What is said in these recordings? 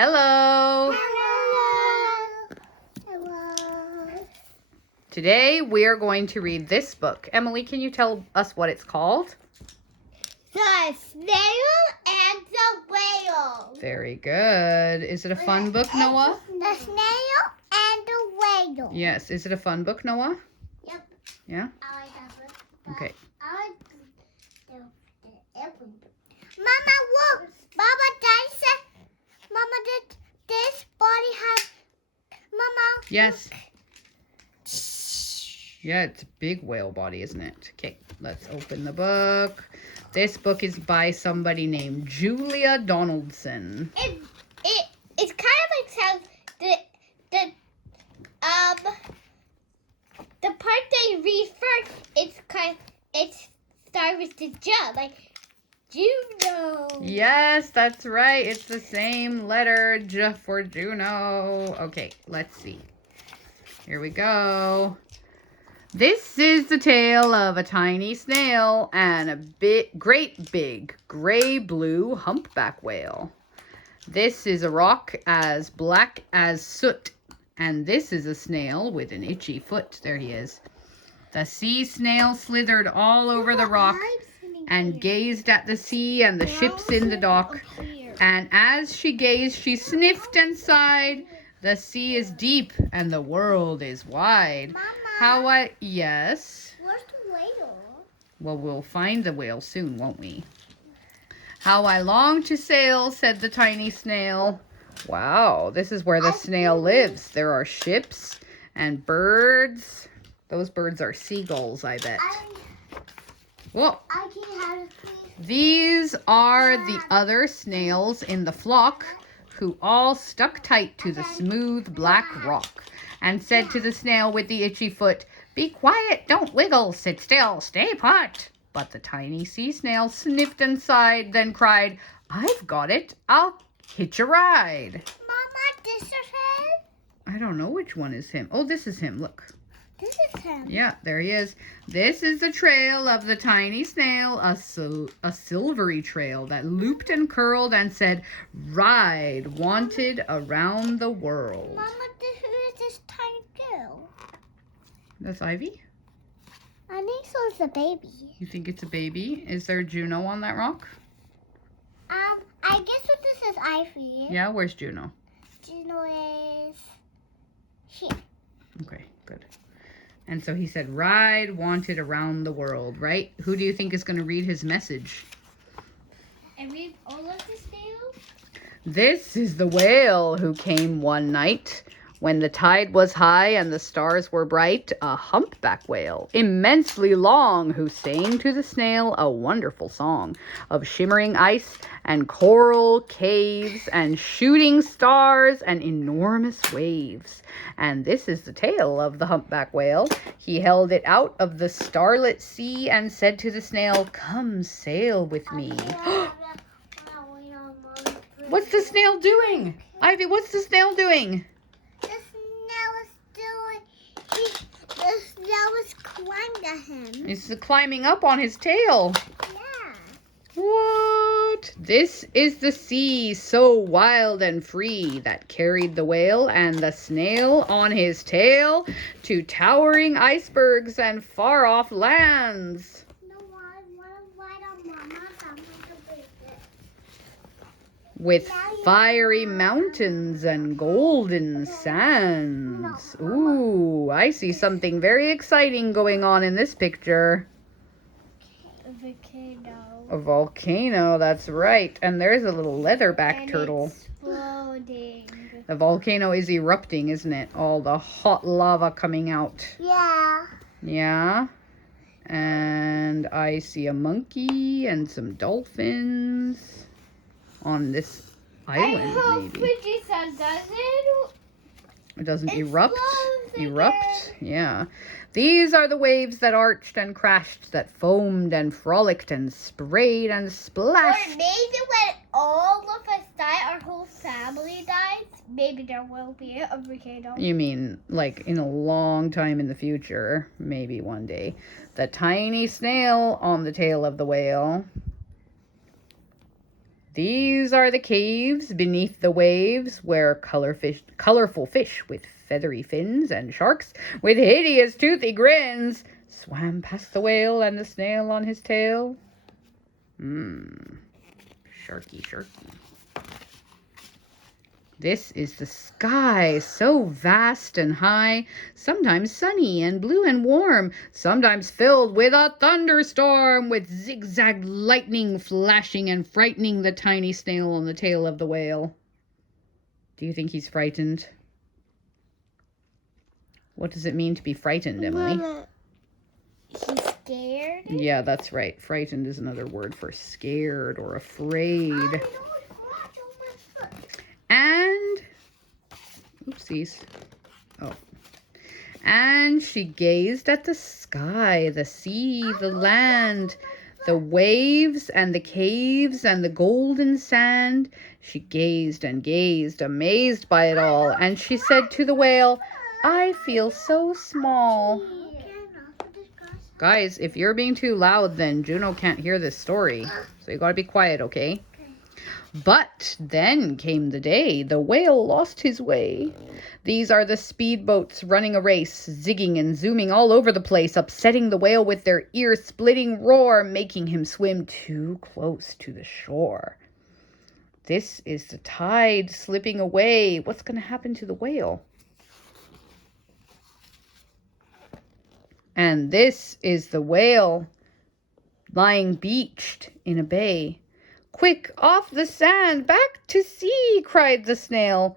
Hello. Hello. Hello. Today we are going to read this book. Emily, can you tell us what it's called? The Snail and the Whale. Very good. Is it a fun book, Noah? The Snail and the Whale. Yes. Is it a fun book, Noah? Yep. Yeah? I have it. Okay. Mama, look. Mama, Daddy said, Mama, did this body have, Mama? Yes. Yeah, it's a big whale body, isn't it? Okay, let's open the book. This book is by somebody named Julia Donaldson. It's kind of like sounds the part they read first. It starts with the J, like Juno. Yes, that's right. It's the same letter, J for Juno. Okay, let's see. Here we go. This is the tale of a tiny snail and a great big gray-blue humpback whale. This is a rock as black as soot, and this is a snail with an itchy foot. There he is. The sea snail slithered all over the rock and gazed at the sea and the ships in the dock. And as she gazed, she sniffed and sighed. The sea is deep and the world is wide. Mama, Yes? where's the whale? Well, we'll find the whale soon, won't we? How I long to sail, said the tiny snail. Wow, this is where the snail lives. There are ships and birds. Those birds are seagulls, I bet. Whoa. I can have it, please. These are the other snails in the flock who all stuck tight to the smooth black rock and said to the snail with the itchy foot, "Be quiet, don't wiggle, sit still, stay put." But the tiny sea snail sniffed and sighed, then cried, "I've got it, I'll hitch a ride." Mama, this is him? I don't know which one is him. Oh, this is him, look. This is him. Yeah, there he is. This is the trail of the tiny snail, a silvery trail that looped and curled and said, "Ride, wanted around the world." Mama, who is this tiny girl? That's Ivy? I think so. It's a baby. You think it's a baby? Is there Juno on that rock? I guess what this is Ivy. Yeah, where's Juno? Juno is here. Okay, good. And so he said, "Ride, wanted around the world," right? Who do you think is going to read his message? And read all of the snails? This is the whale who came one night when the tide was high and the stars were bright, a humpback whale, immensely long, who sang to the snail a wonderful song of shimmering ice and coral caves and shooting stars and enormous waves. And this is the tale of the humpback whale. He held it out of the starlit sea and said to the snail, "Come sail with me." What's the snail doing? Ivy, what's the snail doing? The snail was climbing at him. He's climbing up on his tail. Yeah. What? This is the sea, so wild and free, that carried the whale and the snail on his tail to towering icebergs and far-off lands. No, I want to ride on Mama's. I'm going to break it. With fiery mountains and golden sands. Ooh, I see something very exciting going on in this picture. A volcano. A volcano, that's right. And there's a little leatherback turtle. Exploding. The volcano is erupting, isn't it? All the hot lava coming out. Yeah. Yeah. And I see a monkey and some dolphins on this island, I hope maybe. Fiji Sun doesn't. It doesn't Explodes erupt. Yeah. These are the waves that arched and crashed, that foamed and frolicked and sprayed and Or splashed. maybe when all of us die, our whole family dies, maybe there will be a volcano. You mean like in a long time in the future, maybe one day. The tiny snail on the tail of the whale. These are the caves beneath the waves where colorful fish with feathery fins and sharks with hideous toothy grins swam past the whale and the snail on his tail. Sharky, sharky. This is the sky, so vast and high, sometimes sunny and blue and warm, sometimes filled with a thunderstorm, with zigzag lightning flashing and frightening the tiny snail on the tail of the whale. Do you think he's frightened? What does it mean to be frightened, Emily? Mama, he's scared? Yeah, that's right. Frightened is another word for scared or afraid. And, oopsies. Oh. And she gazed at the sky, the sea, the land, the waves and the caves and the golden sand. She gazed and gazed, amazed by it all. And she said to the whale, I feel so small. Guys, if you're being too loud, then Juno can't hear this story. So you gotta be quiet, okay? But then came the day the whale lost his way. These are the speedboats running a race, zigging and zooming all over the place, upsetting the whale with their ear-splitting roar, making him swim too close to the shore. This is the tide slipping away. What's going to happen to the whale? And this is the whale lying beached in a bay. Quick, off the sand, back to sea, cried the snail.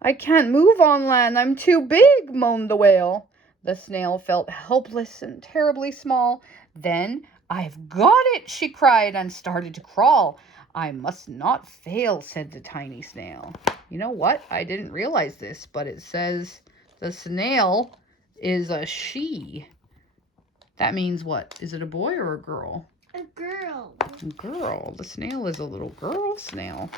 I can't move on land, I'm too big, moaned the whale. The snail felt helpless and terribly small. Then, I've got it, she cried, and started to crawl. I must not fail, said the tiny snail. You know what? I didn't realize this, but it says the snail is a she. That means what? Is it a boy or a girl? A girl. Girl. The snail is a little girl snail.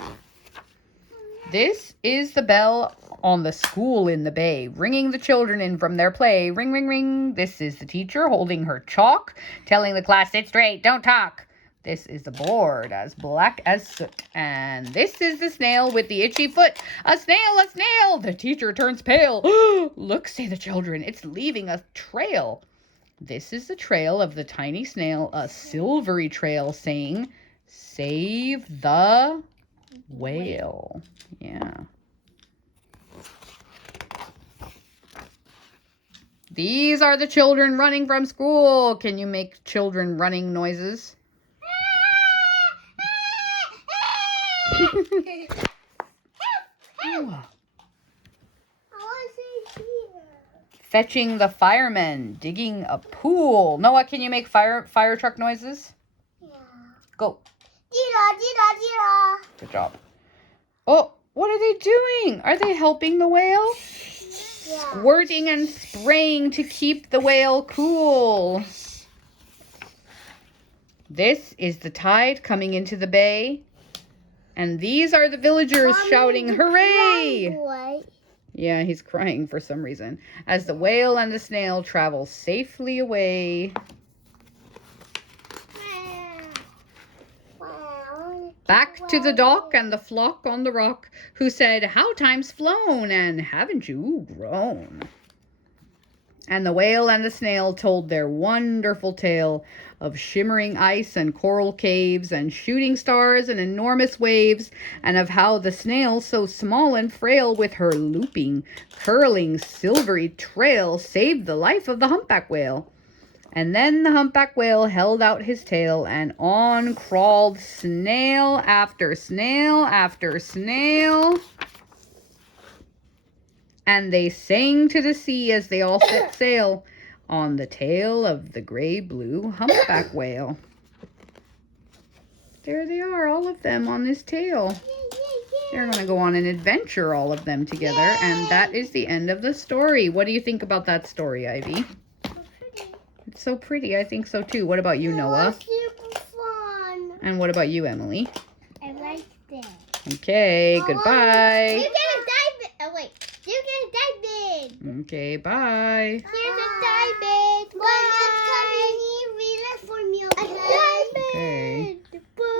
This is the bell on the school in the bay, ringing the children in from their play. Ring, ring, ring. This is the teacher holding her chalk, telling the class, sit straight, don't talk. This is the board, as black as soot. And this is the snail with the itchy foot. A snail, a snail. The teacher turns pale. Look, say the children, it's leaving a trail. This is the trail of the tiny snail, a silvery trail saying, save the whale. Yeah. These are the children running from school. Can you make children running noises? Fetching the firemen, digging a pool. Noah, can you make fire truck noises? Yeah. Go. Dira, dira, dira. Good job. Oh, what are they doing? Are they helping the whale? Yeah. Squirting and spraying to keep the whale cool. This is the tide coming into the bay. And these are the villagers shouting, hooray! Boy. Yeah, he's crying for some reason. As the whale and the snail travel safely away. Back to the dock and the flock on the rock, who said, how time's flown, and haven't you grown? And the whale and the snail told their wonderful tale of shimmering ice and coral caves and shooting stars and enormous waves, and of how the snail, so small and frail, with her looping, curling, silvery trail, saved the life of the humpback whale. And then the humpback whale held out his tail, and on crawled snail after snail after snail. And they sang to the sea as they all set sail on the tail of the gray-blue humpback whale. There they are, all of them on this tail. They're going to go on an adventure, all of them together. And that is the end of the story. What do you think about that story, Ivy? It's so pretty. I think so, too. What about you, Noah? Super fun. And what about you, Emily? I liked it. Okay, goodbye. You get a diamond. Oh, wait. You get a diamond. Okay, bye. Here's a diamond. One